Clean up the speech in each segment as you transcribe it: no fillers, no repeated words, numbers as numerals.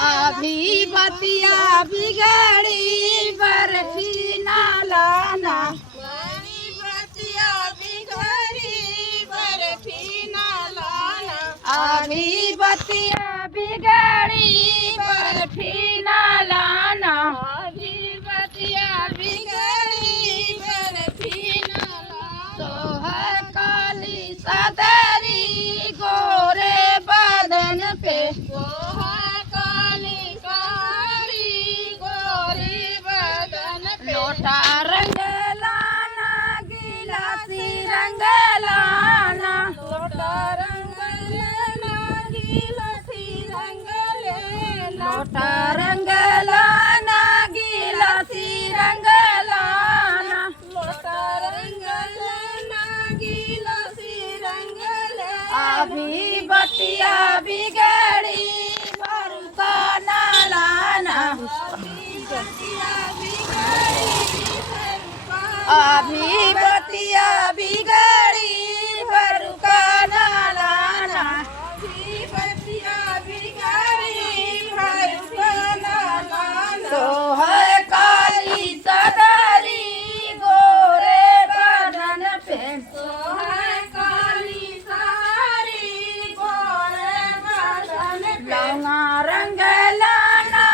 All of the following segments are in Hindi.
अभी बतिया बिगड़ी बर्फी ना लाना। अभी बतिया बिगड़ी बर्फी ना लाना। अभी बतिया बिगड़ी बर्फी ना लाना। अभी बतिया बिगड़ी बर्फी ना लाना। तो है काली सदरी गोरे बदन पे। तो है काली सारी गोरी बदन पे। लोटा रंग लाना गिलासी रंग लाना। लोटा रंग लेना गिलासी रंग लेना। लोटा रंग लाना गिलासी रंग लाना। लोटा रंग लेना गिलासी रंग लेना। अभी बतिया बिगड़ी भरोसा ना लाना। अभी बतिया बिगड़ी बर्फा। अभी बतिया बिगड़ी भरोसा ना लाना। अभी बतिया बिगड़ी बर्फा ना लाना। तो है काली सदरी गोरे बदन पे। तो है काली सारी गोरे बदन पे। लौंगा रंग लाना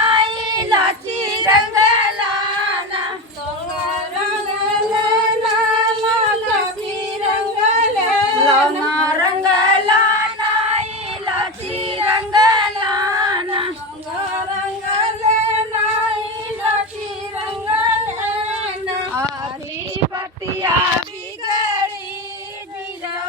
इलाची रंग लाना। लौंगा रंग लेना लालची रंग लेना। लौंगा रंग लाना इलाची रंग लाना। लौंगा रंग लेना इलायची रंग लेना। अभी बतिया बिगड़ी बिरो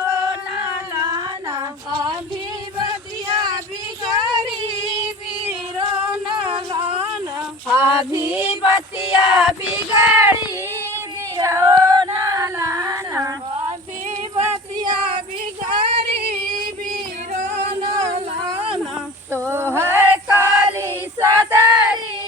ना लाना। अभी बतिया बिगड़ी बीरो न लाना। अभी बतिया बिगड़ी बिरो ना लाना। अभी बतिया बिगड़ी बीरो न लाना। तो है काली सदरी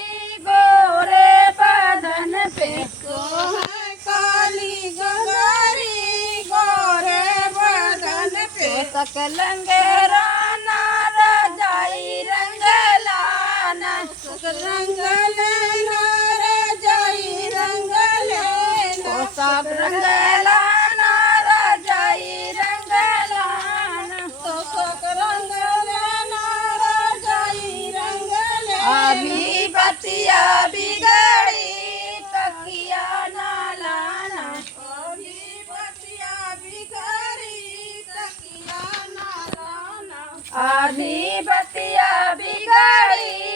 गोरे बदन पे। तो है काली गगरी गोरे बदन पे। सकलंगे राना रजाई रंग लाना। रंग लेना रजाई रंग लेना। सब रंग लाना रजाई रंग लाना। सोक रंग लेना रजाई रंग लेना। अभी बतिया बिगड़ी तकिया ना लाना। अभी बतिया बिगड़ी तकिया ना लाना। अभी बतिया बिगड़ी